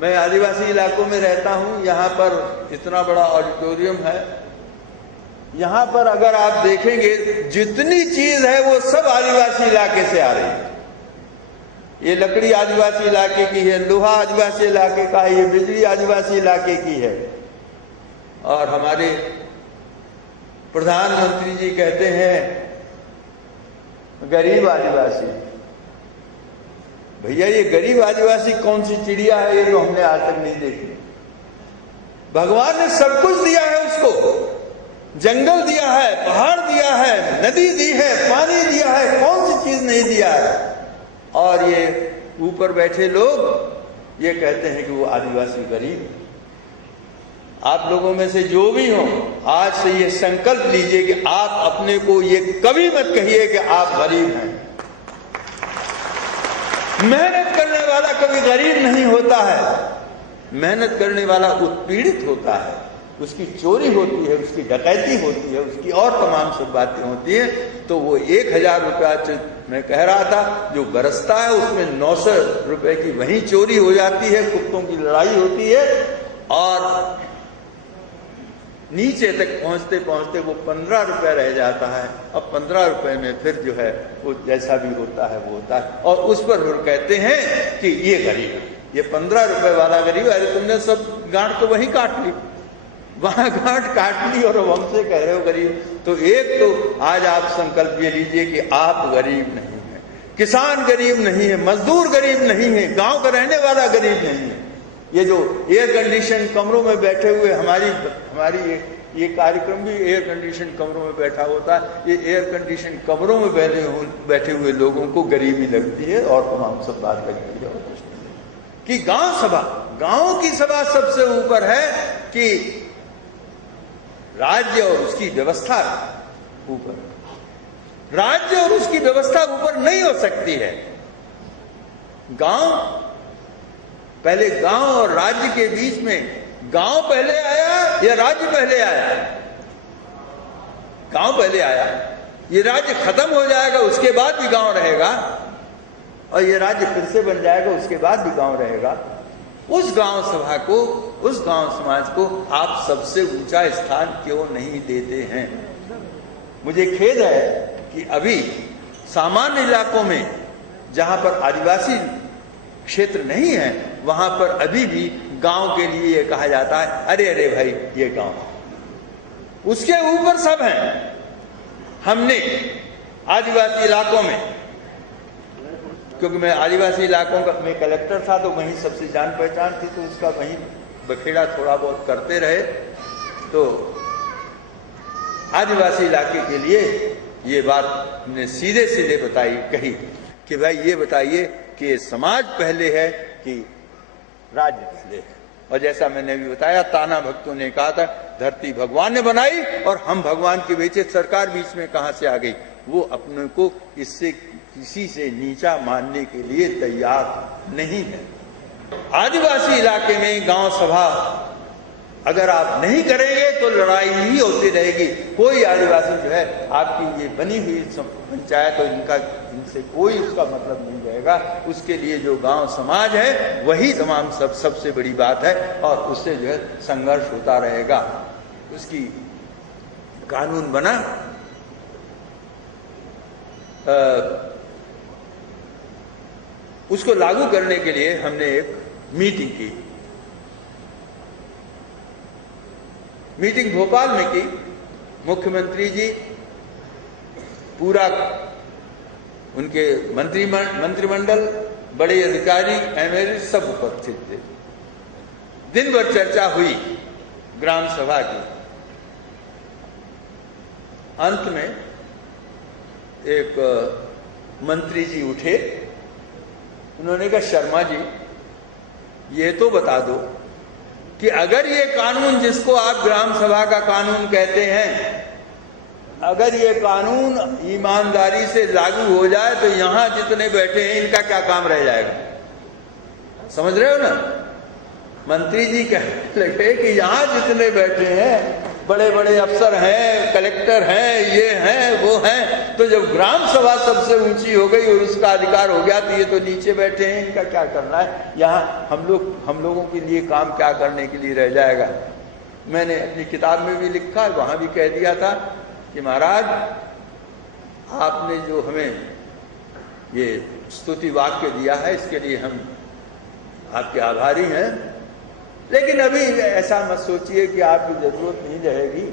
मैं आदिवासी इलाकों में रहता हूं, यहाँ पर इतना बड़ा ऑडिटोरियम है। यहाँ पर अगर आप देखेंगे जितनी चीज है वो सब आदिवासी इलाके से आ रही है। ये लकड़ी आदिवासी इलाके की है, लोहा आदिवासी इलाके का है, ये बिजली आदिवासी इलाके की है। और हमारे प्रधानमंत्री जी कहते हैं गरीब आदिवासी। भैया ये गरीब आदिवासी कौन सी चिड़िया है ये जो हमने आज तक नहीं देखी। भगवान ने सब कुछ दिया है उसको, जंगल दिया है, पहाड़ दिया है, नदी दी है, पानी दिया है, कौन सी चीज नहीं दिया है। और ये ऊपर बैठे लोग ये कहते हैं कि वो आदिवासी गरीब। आप लोगों में से जो भी हो, आज से ये संकल्प लीजिए कि आप अपने को ये कभी मत कहिए कि आप गरीब हैं। मेहनत करने वाला कभी गरीब नहीं होता है। मेहनत करने वाला उत्पीड़ित होता है, उसकी चोरी होती है, उसकी डकैती होती है, उसकी और तमाम सब बातें होती है। तो वो 1000 रुपया मैं कह रहा था जो बरसता है उसमें 900 रुपए की वहीं चोरी हो जाती है, कुत्तों की लड़ाई होती है और नीचे तक पहुंचते पहुंचते वो 15 रुपए रह जाता है। अब 15 रुपए में फिर जो है वो जैसा भी होता है वो होता है और उस पर वो कहते हैं कि ये गरीब है, ये 15 रुपए वाला गरीब। अरे तुमने सब गांठ तो वहीं काट ली, वहां गांठ काट ली और हमसे कह रहे हो गरीब। तो एक तो आज आप संकल्प ये लीजिए कि आप गरीब नहीं है, किसान गरीब नहीं है, मजदूर गरीब नहीं है, गांव का रहने वाला गरीब नहीं है। ये जो एयर कंडीशन कमरों में बैठे हुए हमारी ये कार्यक्रम भी एयर कंडीशन कमरों में बैठा होता है। ये एयर कंडीशन कमरों में बैठे हुए लोगों को गरीबी लगती है और तमाम सब बात लगती है कि गांव सभा, गांव की सभा सबसे ऊपर है कि राज्य और उसकी व्यवस्था ऊपर, राज्य और उसकी व्यवस्था ऊपर नहीं हो सकती है। गांव पहले, गांव और राज्य के बीच में गांव पहले आया या राज्य पहले आया? गांव पहले आया। ये राज्य खत्म हो जाएगा उसके बाद भी गांव रहेगा और ये राज्य फिर से बन जाएगा उसके बाद भी गांव रहेगा। उस गांव सभा को, उस गांव समाज को आप सबसे ऊंचा स्थान क्यों नहीं देते हैं? मुझे खेद है कि अभी सामान्य इलाकों में जहां पर आदिवासी क्षेत्र नहीं है वहां पर अभी भी गांव के लिए ये कहा जाता है अरे अरे भाई ये गांव, उसके ऊपर सब हैं। हमने आदिवासी इलाकों में, क्योंकि मैं आदिवासी इलाकों का में कलेक्टर था तो वहीं सबसे जान पहचान थी तो उसका वहीं बखेड़ा थोड़ा बहुत करते रहे। तो आदिवासी इलाके के लिए ये बात हमने सीधे सीधे बताई, कही कि भाई ये बताइए कि समाज पहले है कि राज्य पहले है। और जैसा मैंने भी बताया, ताना भक्तों ने कहा था धरती भगवान ने बनाई और हम भगवान के बेटे, सरकार बीच में कहां से आ गई? वो अपने को इससे किसी से नीचा मानने के लिए तैयार नहीं है। आदिवासी इलाके में गांव सभा अगर आप नहीं करेंगे तो लड़ाई ही होती रहेगी। कोई आदिवासी जो है आपकी ये बनी हुई पंचायत और इनसे कोई उसका मतलब नहीं रहेगा। उसके लिए जो गांव समाज है वही तमाम सबसे बड़ी बात है और उससे जो है संघर्ष होता रहेगा। उसकी कानून बना, उसको लागू करने के लिए हमने एक मीटिंग की। मीटिंग भोपाल में की। मुख्यमंत्री जी, पूरा उनके मंत्रिमंडल, बड़े अधिकारी, एमएलए सब उपस्थित थे। दिन भर चर्चा हुई ग्राम सभा की। अंत में एक मंत्री जी उठे, उन्होंने कहा शर्मा जी ये तो बता दो कि अगर ये कानून जिसको आप ग्राम सभा का कानून कहते हैं, अगर ये कानून ईमानदारी से लागू हो जाए तो यहां जितने बैठे हैं इनका क्या काम रह जाएगा? समझ रहे हो ना? मंत्री जी कहने लगे कि यहां जितने बैठे हैं बड़े बड़े अफसर हैं, कलेक्टर हैं, ये हैं, वो हैं। तो जब ग्राम सभा सबसे ऊंची हो गई और उसका अधिकार हो गया तो ये तो नीचे बैठे हैं, इनका क्या करना है? यहाँ हम लोगों के लिए काम क्या करने के लिए रह जाएगा? मैंने अपनी किताब में भी लिखा, वहां भी कह दिया था कि महाराज आपने जो हमें ये स्तुति वाक्य दिया है इसके लिए हम आपके आभारी हैं, लेकिन अभी ऐसा मत सोचिए कि आपकी जरूरत नहीं रहेगी।